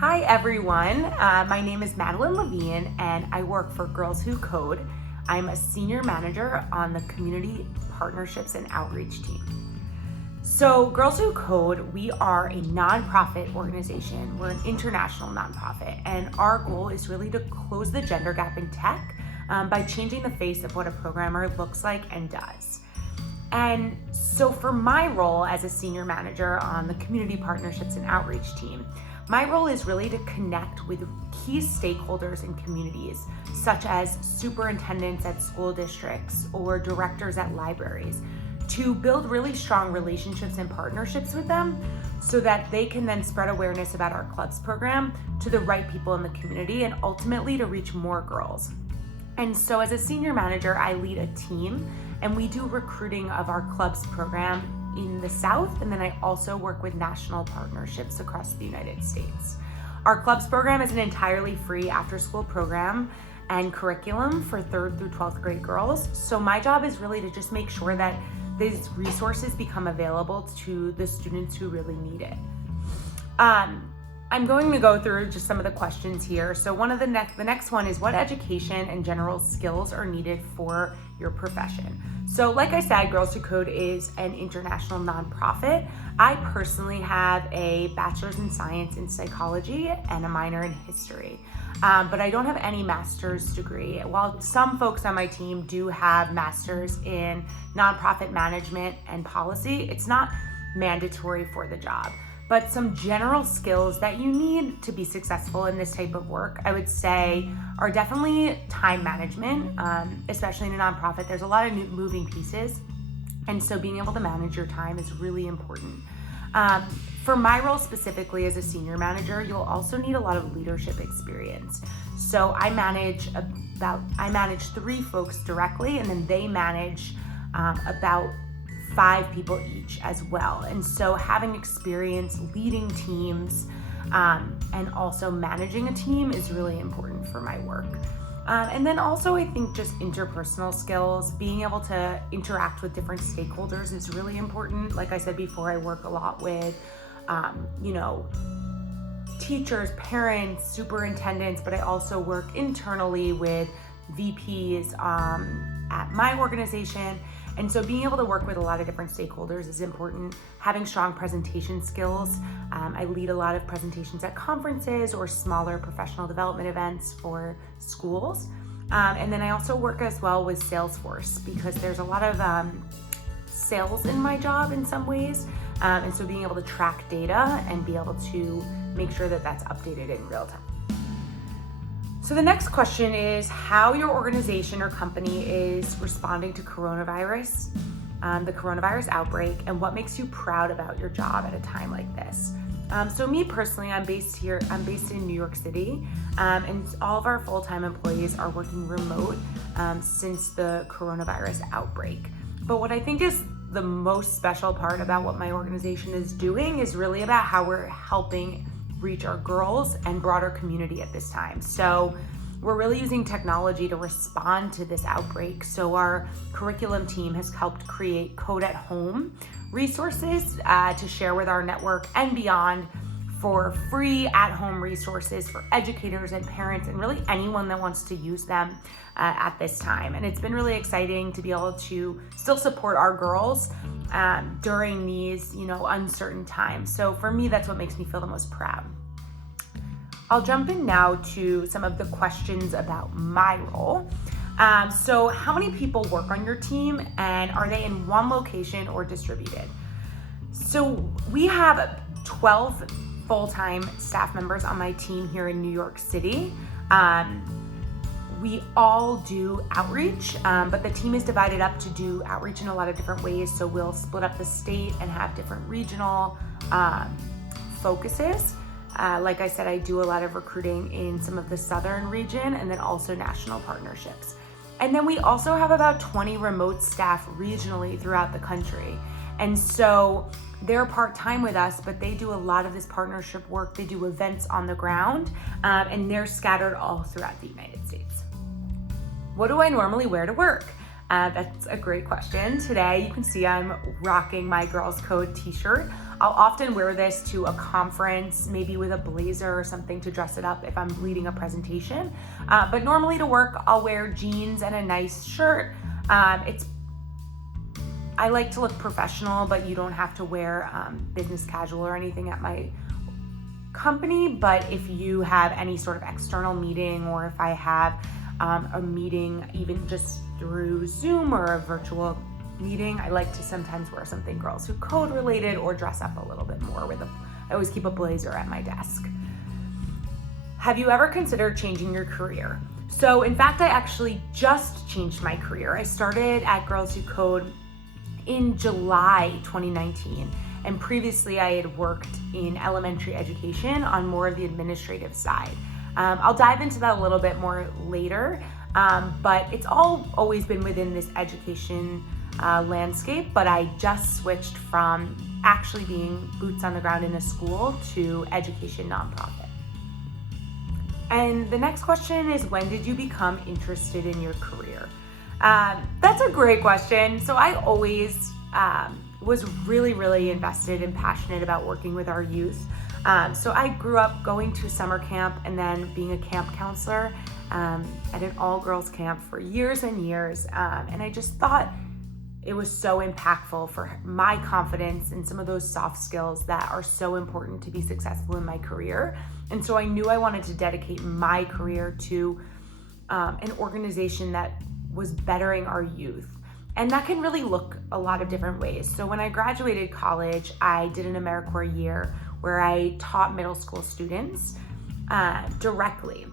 Hi everyone, my name is Madeline Levine and I work for Girls Who Code. I'm a senior manager on the Community Partnerships and Outreach team. So Girls Who Code, we are a nonprofit organization. We're an international nonprofit, and our goal is really to close the gender gap in tech by changing the face of what a programmer looks like and does. And so for my role as a senior manager on the Community Partnerships and Outreach team, my role is really to connect with key stakeholders in communities, such as superintendents at school districts or directors at libraries, to build really strong relationships and partnerships with them so that they can then spread awareness about our clubs program to the right people in the community and ultimately to reach more girls. And so as a senior manager, I lead a team and we do recruiting of our clubs program in the South, and then I also work with national partnerships across the United States. Our clubs program is an entirely free after-school program and curriculum for 3rd through 12th grade girls. So my job is really to just make sure that these resources become available to the students who really need it. I'm going to go through just some of the questions here. So the next one is, what education and general skills are needed for your profession? So like I said, Girls Who Code is an international nonprofit. I personally have a bachelor's in science in psychology and a minor in history, but I don't have any master's degree. While some folks on my team do have masters in nonprofit management and policy, it's not mandatory for the job. But some general skills that you need to be successful in this type of work, I would say, are definitely time management, especially in a nonprofit. There's a lot of moving pieces, and so being able to manage your time is really important. For my role specifically as a senior manager, you'll also need a lot of leadership experience. So I manage 3 folks directly, and then they manage about 5 people each as well. And so having experience leading teams and also managing a team is really important for my work. And then also I think just interpersonal skills, being able to interact with different stakeholders is really important. Like I said before, I work a lot with, teachers, parents, superintendents, but I also work internally with VPs at my organization. And so being able to work with a lot of different stakeholders is important. Having strong presentation skills. I lead a lot of presentations at conferences or smaller professional development events for schools. And then I also work as well with Salesforce because there's a lot of sales in my job in some ways. And so being able to track data and be able to make sure that that's updated in real time. So the next question is how your organization or company is responding to coronavirus, the coronavirus outbreak, and what makes you proud about your job at a time like this. So me personally, I'm based in New York City, and all of our full-time employees are working remote since the coronavirus outbreak. But what I think is the most special part about what my organization is doing is really about how we're helping reach our girls and broader community at this time. So we're really using technology to respond to this outbreak. So our curriculum team has helped create Code at Home resources to share with our network and beyond for free at-home resources for educators and parents and really anyone that wants to use them at this time. And it's been really exciting to be able to still support our girls during these, uncertain times. So for me, that's what makes me feel the most proud. I'll jump in now to some of the questions about my role. So how many people work on your team, and are they in one location or distributed? So we have 12 full-time staff members on my team here in New York City. We all do outreach, but the team is divided up to do outreach in a lot of different ways. So we'll split up the state and have different regional focuses. Like I said, I do a lot of recruiting in some of the southern region and then also national partnerships. And then we also have about 20 remote staff regionally throughout the country. And so they're part-time with us, but they do a lot of this partnership work. They do events on the ground, and they're scattered all throughout the United States. What do I normally wear to work? That's a great question. Today, you can see I'm rocking my Girls Code t-shirt. I'll often wear this to a conference, maybe with a blazer or something to dress it up if I'm leading a presentation. But normally to work, I'll wear jeans and a nice shirt. I like to look professional, but you don't have to wear business casual or anything at my company. But if you have any sort of external meeting, or if I have a meeting even just through Zoom or a virtual meeting, I like to sometimes wear something Girls Who Code related or dress up a little bit more I always keep a blazer at my desk. Have you ever considered changing your career? So in fact, I actually just changed my career. I started at Girls Who Code in July 2019. And previously I had worked in elementary education on more of the administrative side. I'll dive into that a little bit more later, but it's always been within this education landscape, but I just switched from actually being boots on the ground in a school to education nonprofit. And the next question is, when did you become interested in your career? That's a great question. So I always was really, really invested and passionate about working with our youth. So I grew up going to summer camp and then being a camp counselor at an all-girls camp for years and years. And I just thought it was so impactful for my confidence and some of those soft skills that are so important to be successful in my career. And so I knew I wanted to dedicate my career to an organization that was bettering our youth. And that can really look a lot of different ways. So when I graduated college, I did an AmeriCorps year where I taught middle school students directly.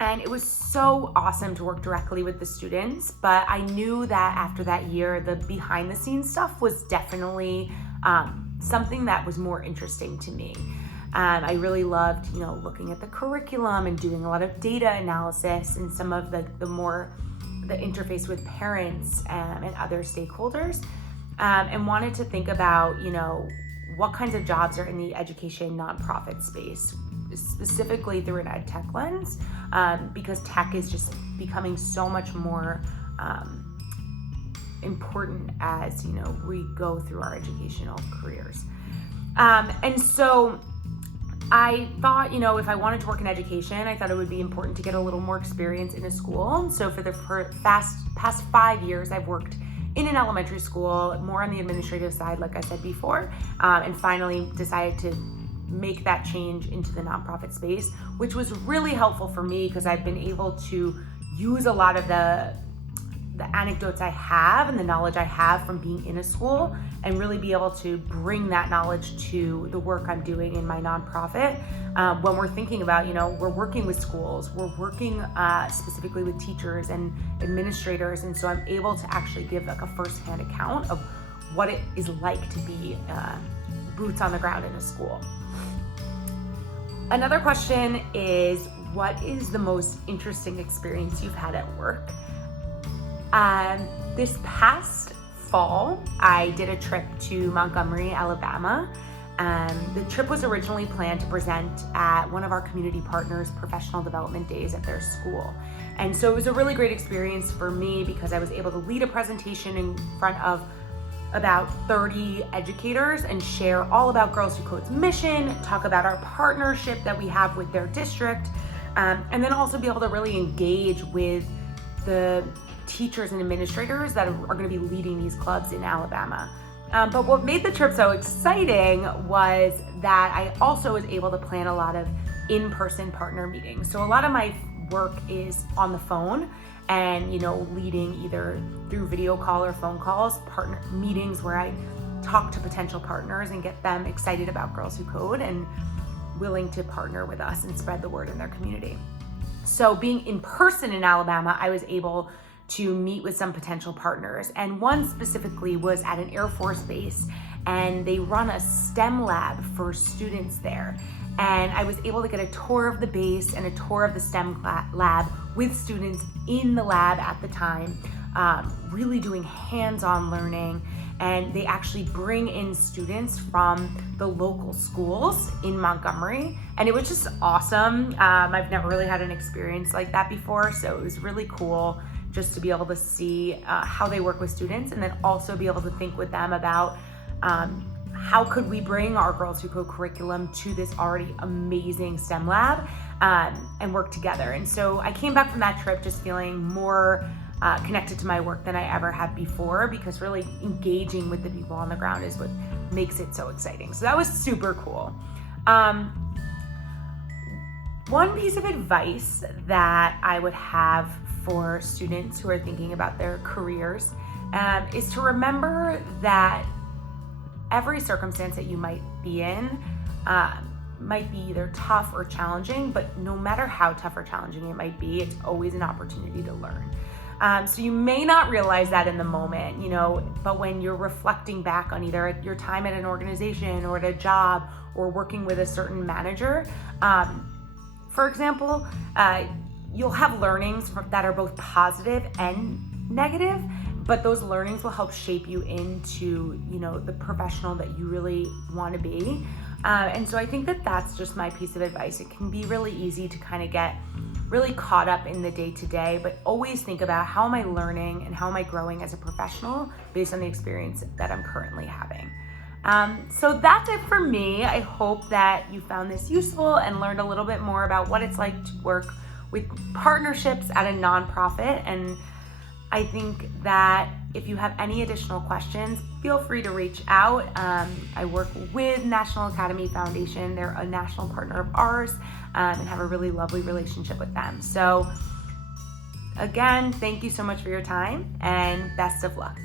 And it was so awesome to work directly with the students, but I knew that after that year, the behind the scenes stuff was definitely something that was more interesting to me. I really loved, looking at the curriculum and doing a lot of data analysis and some of the interface with parents and other stakeholders, and wanted to think about, what kinds of jobs are in the education nonprofit space, specifically through an ed tech lens, because tech is just becoming so much more important as we go through our educational careers. And so I thought, if I wanted to work in education, I thought it would be important to get a little more experience in a school. So for the past 5 years, I've worked in an elementary school, more on the administrative side, like I said before, and finally decided to make that change into the nonprofit space, which was really helpful for me because I've been able to use a lot of the anecdotes I have and the knowledge I have from being in a school and really be able to bring that knowledge to the work I'm doing in my nonprofit. When we're thinking about, we're working with schools, we're working specifically with teachers and administrators, and so I'm able to actually give like a firsthand account of what it is like to be boots on the ground in a school. Another question is, what is the most interesting experience you've had at work? This past fall, I did a trip to Montgomery, Alabama. The trip was originally planned to present at one of our community partners' professional development days at their school. And so it was a really great experience for me because I was able to lead a presentation in front of about 30 educators and share all about Girls Who Code's mission, talk about our partnership that we have with their district, and then also be able to really engage with the teachers and administrators that are going to be leading these clubs in Alabama. But what made the trip so exciting was that I also was able to plan a lot of in-person partner meetings. So a lot of my work is on the phone and, leading either through video call or phone calls, partner meetings where I talk to potential partners and get them excited about Girls Who Code and willing to partner with us and spread the word in their community. So being in person in Alabama, I was able to meet with some potential partners. And one specifically was at an Air Force base, and they run a STEM lab for students there. And I was able to get a tour of the base and a tour of the STEM lab with students in the lab at the time, really doing hands-on learning. And they actually bring in students from the local schools in Montgomery. And it was just awesome. I've never really had an experience like that before, so it was really cool just to be able to see how they work with students, and then also be able to think with them about how could we bring our Girls Who Code curriculum to this already amazing STEM lab and work together. And so I came back from that trip just feeling more connected to my work than I ever had before, because really engaging with the people on the ground is what makes it so exciting. So that was super cool. One piece of advice that I would have for students who are thinking about their careers is to remember that every circumstance that you might be in might be either tough or challenging, but no matter how tough or challenging it might be, it's always an opportunity to learn. So you may not realize that in the moment, but when you're reflecting back on either your time at an organization or at a job or working with a certain manager, for example, you'll have learnings that are both positive and negative, but those learnings will help shape you into, the professional that you really want to be. And so I think that that's just my piece of advice. It can be really easy to kind of get really caught up in the day-to-day, but always think about how am I learning and how am I growing as a professional based on the experience that I'm currently having. So that's it for me. I hope that you found this useful and learned a little bit more about what it's like to work with partnerships at a nonprofit. And I think that if you have any additional questions, feel free to reach out. I work with National Academy Foundation. They're a national partner of ours, and have a really lovely relationship with them. So again, thank you so much for your time and best of luck.